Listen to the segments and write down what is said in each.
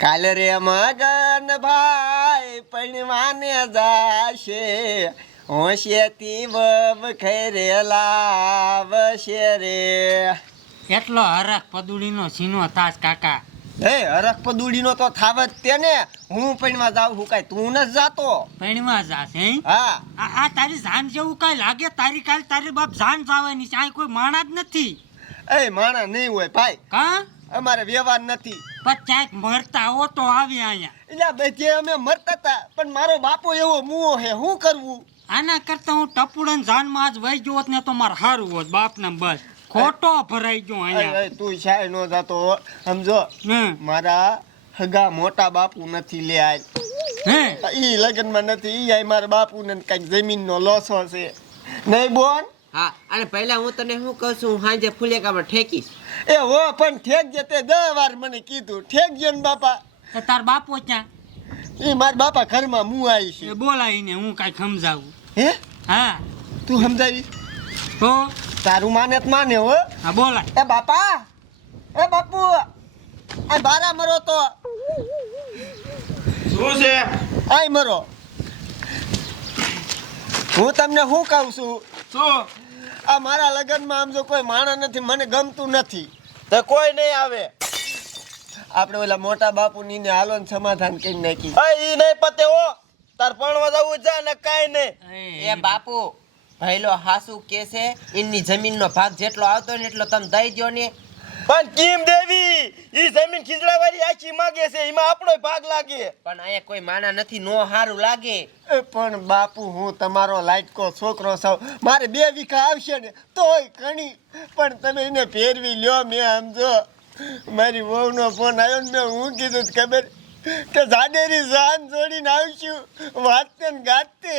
કાલે રે મગન ભાઈ પણવાને જાશે. હોશિયાતી બબ ખેરે લાવશે રે. એટલો હરખ પદુડીનો સીનો તાસ કાકા. હે હરખ પદુડીનો તો થાવ જ તેને. હું પૈણમાં જાઉં છું કાંઈ. તું નથી જાતો. પૈણમાં જાશે હે? હા. આ તારી જાન જેવું કઈ લાગે? તારી કાલ તારી બાપ જાન જાવાની છે. કોઈ માણા જ નથી. એ માણા નહીં હોય ભાઈ. કા? અમારે વ્યવહાર નથી. ક્યાંક મરતા હો તો આવી અહીંયા. એટલે બધે અમે મરતા હતા પણ મારો બાપો એવો મુઓ હે શું કરવું? આના કરતા હું ટપુડન જાનમાં આજ વહી ગયો ને તો મારે સારું હોત બાપને બસ. ખોટો ભરાઈ ગયો અહીંયા. તું શાય નો જાતો સમજો. મારા હગા મોટા બાપુ નથી લે આય. હે ઈ લગ્નમાં નથી ઈ આય મારા બાપુ ને કંઈક જમીનનો લોસો છે નહીં બોન? હા અને પહેલા હું તને શું કહું છું હું સાંજે ફુલેકામાં ઠેકીશ. એ હો પણ ઠેક જે તે દસ વાર મને કીધું. ઠેક જે ને બાપા. તો તાર બાપો ક્યાં? એ મારા બાપા ઘરમાં હું આવી છે. એ બોલાવીને હું કાંઈ સમજાવું. હે? હા. તું સમજાવી? તો? તારું માને તો માને હો. હા બોલા એ બાપા. એ બાપુ. આ બારા મરો તો. શું છે? આય મરો. હું તમને શું કહું છું? શું? આ મારા લગ્નમાં આમ જો કોઈ માણસ નથી મને ગમતું નથી. તો કોઈ નહીં આવે. આપણે ઓલા મોટા બાપુ ની ને હાલો ને સમાધાન કરી નાખી. એ ઈ નહીં પતે હો. તાર પણવા જવું છે ને કાંઈ નહીં. એ બાપુ ભાઈલો હાસુ કે છે એમની જમીનનો ભાગ જેટલો આવતો ને એટલો તમે દઈ દો ને. પણ કેમ દેવી? ઈ જમીન ખીજડાવાળી આખી માગે છે એમાં આપણો ભાગ લાગે. પણ અહીંયા કોઈ માના નથી નો હારું લાગે. પણ બાપુ હું તમારો લાઈટકો છોકરો છું. મારે બે વીઘા આવશે ને તોય ઘણી. પણ તમે એને ફેરવી લ્યો મેં સમજો મારી વહુનો ફોન આવ્યો ને મેં હું કીધું ખબર? કે જાડેરી જાન જોડીને આવશું વાત ને ગાતે.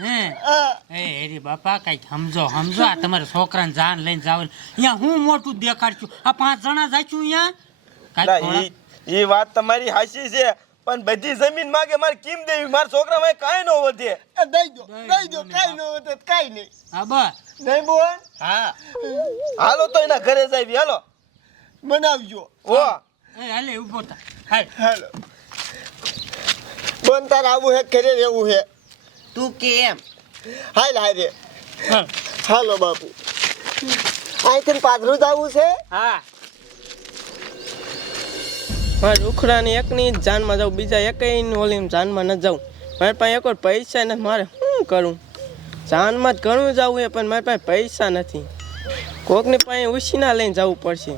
હે? આ એ હેરી બાપા કંઈક સમજો સમજો. આ તમારા છોકરાને જાન લઈને જાવ અહીંયા હું મોટું દેખાડશું? આ પાંચ જણા જઈશું અહીંયા? ના, કાંઈક થોડા- ઈ ઈ વાત તમારી હાચી છે પણ બધી જમીન માંગે મારે કેમ દેવી? મારા છોકરામાં કાંઈ ન વધે. દઈ દો દઈ દો કાંઈ ન હોય તો નહીં. હા બસ. નહીં બોલ હા? હાલો તો એના ઘરે જાવી હાલો. બનાવજો. ઓ એ હાલે ઊભો થા. હાલ. હાલો. બોન તાર આવું હે ઘરે રહેવું હે. તું કે એમ હાલ હારે હાલ. હાલો બાપુ અહીંથી પાથરું જ આવું છે? હા. મારે ઉખડાની એકની જ જાનમાં જાઉં બીજા એકની ઓલી જાનમાં ન જાઉં. મારી પાસે એક પૈસા નથી મારે શું કરું? જાનમાં જ ઘણું જવું છે પણ મારી પાસે પૈસા નથી. કોકની પાસે ઉછીના લઈને જવું પડશે.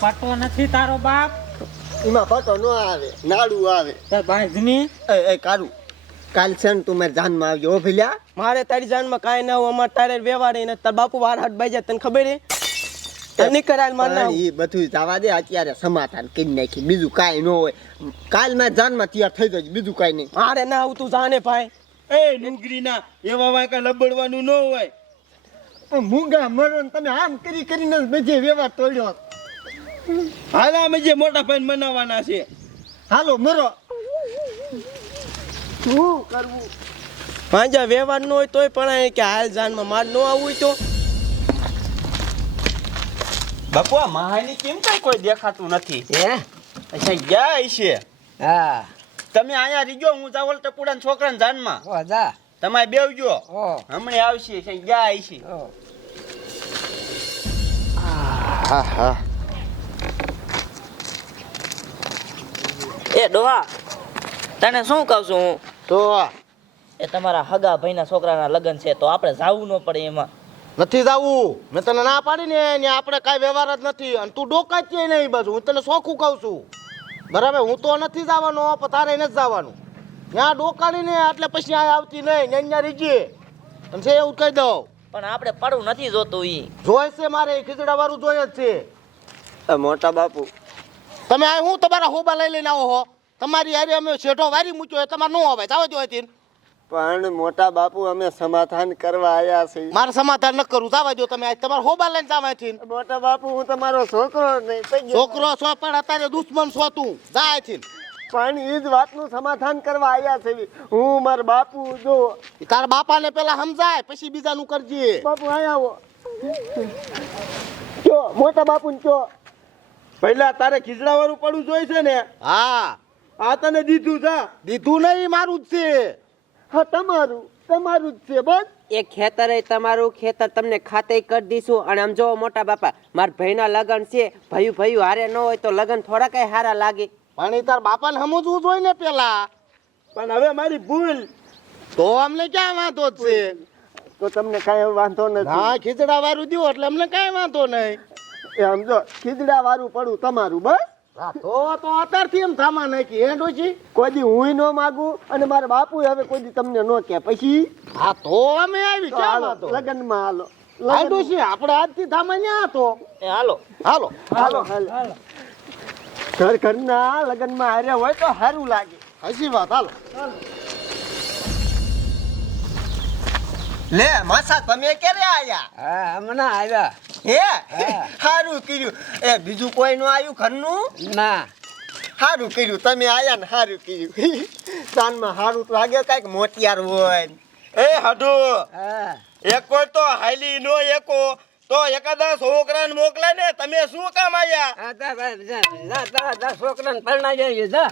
પટો નથી તારો બાપ. એમાં પટો ન આવે નાડું આવે. એ એ કારું કાલ છે ને તું મારી જાનમાં આવજો. હો ભઈલા મારે તારી જાનમાં કાંઈ ના હોય અમારે તારે વ્યવહાર નથી. તાર બાપુ વાર હાટ બાઈ જાય તને ખબર હે તને કરાલ માર ના એ બધું જવા દે અત્યારે સમાધાન કરી નાખી. બીજું કાંઈ ન હોય. કાલ મારી જાનમાં તૈયાર થઈ જાય બીજું કાંઈ નહીં. મારે ના આવું તું જાને ભાઈ. એ નુગરીના એવા વાય કાંઈ લબડવાનું ન હોય. મૂંગા મરણ તમે આમ કરી કરીને જ બધે વ્યવહાર તોડ્યો. હાલ અમે જે મોટા ભાઈ મનાવવાના છે. હાલો મરો. શું કરવું? પાંજા વ્યવહાર ન હોય તોય પણ કે હાલ જાનમાં માર ન આવવું હોય તો. બાપુ આ મહાની કેમ કઈ કોઈ દેખાતું નથી? હે? અચ્છા ગયા છે? હા. તમે અહીંયા રીજો હું ચાવલ ટપુડા છોકરાને જાનમાં. ઓ જા. તમારે બેવજો હમણે આવશે છે ગયા છે? હા. હા એ ડોહા તને શું કહું છું હું? તો એ તમારા હગા ભાઈના છોકરાના લગ્ન છે તો આપણે જાવું ન પડે એમાં. નથી જાવું. મેં તને ના પાડી ને ત્યાં આપણે કાંઈ વ્યવહાર જ નથી. અને તું ડોકા જ નહીં બાજુ. હું તને શોખું કહું છું. બરાબર? હું તો નથી જવાનો પણ તારે નથી જવાનું. ત્યાં ડોકાની ને એટલે પછી આ આવતી નહીં. ને અહીંયા રીજે. અને છે એવું કહી દઉં. પણ આપણે પડવું નથી જોતું ઈ. જોઈ છે મારે ખીચડા વાળું જોઈએ જ છે. એ મોટા બાપુ. તમે આ હું તમારા હોબા લઈ લઈને આવો હો? તમારી હારે અમે શેઠો વારી મૂક્યો એ તમારે ન અવાય જાવ જો હતી પણ મોટા બાપુ અમે સમાધાન કરવા આવ્યા છીએ. મારે સમાધાન ન કરું જાવા દો તમે. તમારે હોબા લઈને જાવ અહીંથી મોટા બાપુ હું તમારો છોકરો નહીં છોકરો છો પણ અત્યારે દુશ્મન છો તું. જાય અહીંથી પણ એ જ વાતનું સમાધાન કરવા આવ્યા છે. હું મારા બાપુ જો. તાર બાપાને પેલા સમજાય પછી બીજાનું કરજે. બાપુ અહીં આવો. જો મોટા બાપુ ને જો. પહેલા તારે ખીજડા વાળું પડવું જોઈએ છે ને? હા. આ તને દીધું છે દીધું નહીં મારું જ છે. હા તમારું તમારું જ છે બસ એ ખેતર તમારું ખેતર તમને ખાતે કરી દઈશું અને આમ જો મોટા બાપા મારા ભાઈના લગન છે. ભયું ભયું હારે ન હોય તો લગન થોડા કઈ હારા લાગે. પણ ઈ તાર બાપાને સમજવું જોઈએ ને પેલા. પણ હવે મારી ભૂલ. તો અમને ક્યાં વાંધો છે? તો તમને કાંઈ વાંધો નથી. હા ખીચડા વાળું દો એટલે અમને કાંઈ વાંધો નહીં. એ સમજો ખીચડા વાળું પડું તમારું બસ. તો તો અત્યારથી એમ થામા નાખી હે ડોશી? કોઈ દી હું ન માગું અને મારા બાપુ હવે કોઈ દી તમને ન કે પછી? હા તો અમે આવી ક્યાં હાલો હાલો. હા લગ્ન- ડોશી આપણે આજથી થામા ન્યા તો એ હાલો. હાલો. હાલો હાલો. ઘર ઘરના લગ્નમાં હાર્યા હોય તો સારું લાગે. હસી વાત હાલો. લે માસા તમે ક્યારે આયા? હા હમણાં આવ્યા હે? સારું કર્યું. એ બીજું કોઈ નું આવ્યું ઘરનું? ના. સારું કર્યું. તમે આયા ને સારું કર્યું. સાનમાં સારું તો લાગે કાંઈક મોતિયાર હોય. એ હાડુ. એકો તો હાલી નો એકો તો એકાદા છોકરાને મોકલાય ને તમે શું કામ આયા? છોકરાને પરણાઈ જઈએ જા.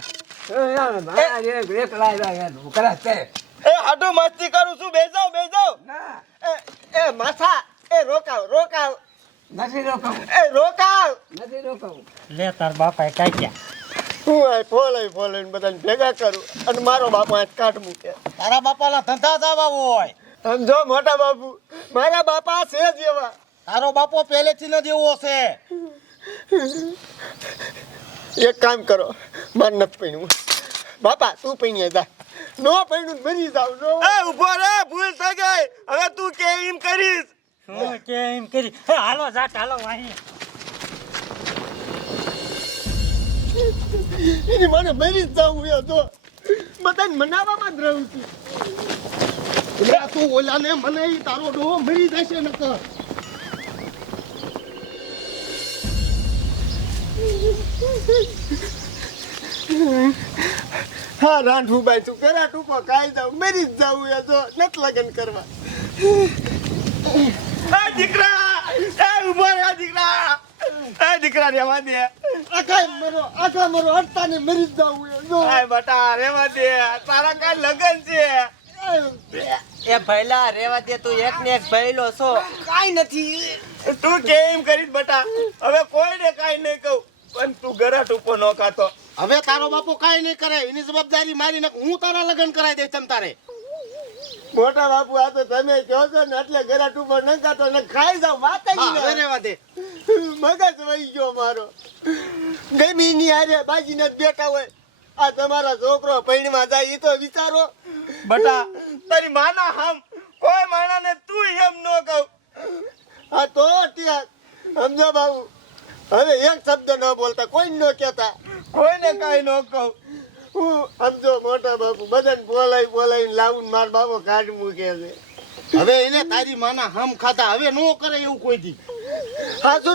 એ હાડુ મસ્તી કરું છું. બે જાવ એ માથા એ રોકાવ માસા એ રોકાવ! નથી રોકાવું. રોકાવ લે તાર બાપાએ કાઢ્યા. હું આ ફોલાઈ ફોલાઈને બધાને ભેગા કરું. અને મારો બાપા આજ કાઢ મૂકે. તારા બાપાના ધંધા જવા હોય. સમજો મોટા બાપુ મારા બાપા છે જ એવા. તારો બાપો પહેલેથી ન જેવો છે. એક કામ કરો માર નથી પીણું. બાપા તું પીણીએ જા. નો પીણું મરી જાવ નો. એ ઊભો રે ભૂલ થઈ ગઈ. હવે તું કે એમ કરીશ. શું કે એમ કરી? હાલો જાટ હાલો વાહી. એની મને મરી જ જાવું એ તો બધાને મનાવવામાં જ રહું છું. એટલે તું ઓલાને મને ઈ તારો ડોહો મરી જશે નકર. હા રાંધું બાઈ તું કરા ટૂંકો કાયદા મરી જ જાવું એ તો નથી લગ્ન કરવા. એ દીકરા એ ઊભો રે દીકરા. એ દીકરા રેવા દે. આખા મરો આખા મરો અડતા ને મરી જ જાવું જો. એ બટા રેવા દે. તારા કાલ લગન છે? એ ભૈલા રેવા દે તું એક ને એક ભૈલો છો. કાઈ નથી. તું કેમ કરી બટા? હવે કોઈને કાઈ નહીં કહું પણ તું ગરાટ ઉપર નો કાતો. હવે તારો બાપુ કાઈ નહીં કરે એની જવાબદારી મારી નાખ હું તારા લગ્ન કરાવી દઈશ તમ તારે. મોટા બાપુ આ તો તમે કહો છો ને એટલે ઘરાટ ઉપર ન જાતો ને ખાઈ જાવ વાત જ હા, હવે નહીં રહેવા દે મગજ વહી ગયો મારો. ગમી ની હારે બાજીને ને બેઠા હોય. આ તમારા છોકરો પૈણમાં જાય એ તો વિચારો. બટા તારી માના હમ કોઈ માણાને તું એમ ન કહું. આ તો ત્યાં સમજો બાબુ હવે એક શબ્દ ન બોલતા કોઈ ન કહેતા. કોઈને કાઈ ન કહું. હું સમજો મોટા બાપુ બધાને બોલાઈ બોલાઈ લાવું માર બાપો કાઢ મૂકે છે. હવે એને તારી માના હમ ખાતા હવે નો કરે એવું કોઈ દી.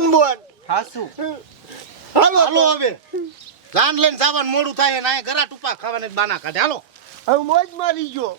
ને બોન. હાસુ. હાલો. હાલો હવે. જાન લઈને જવાનું મોડું થાય ને આ ગરા ટૂંપા ખાવાને જ બાના કાઢે. હાલો. હવે મોજ મારી ગયો.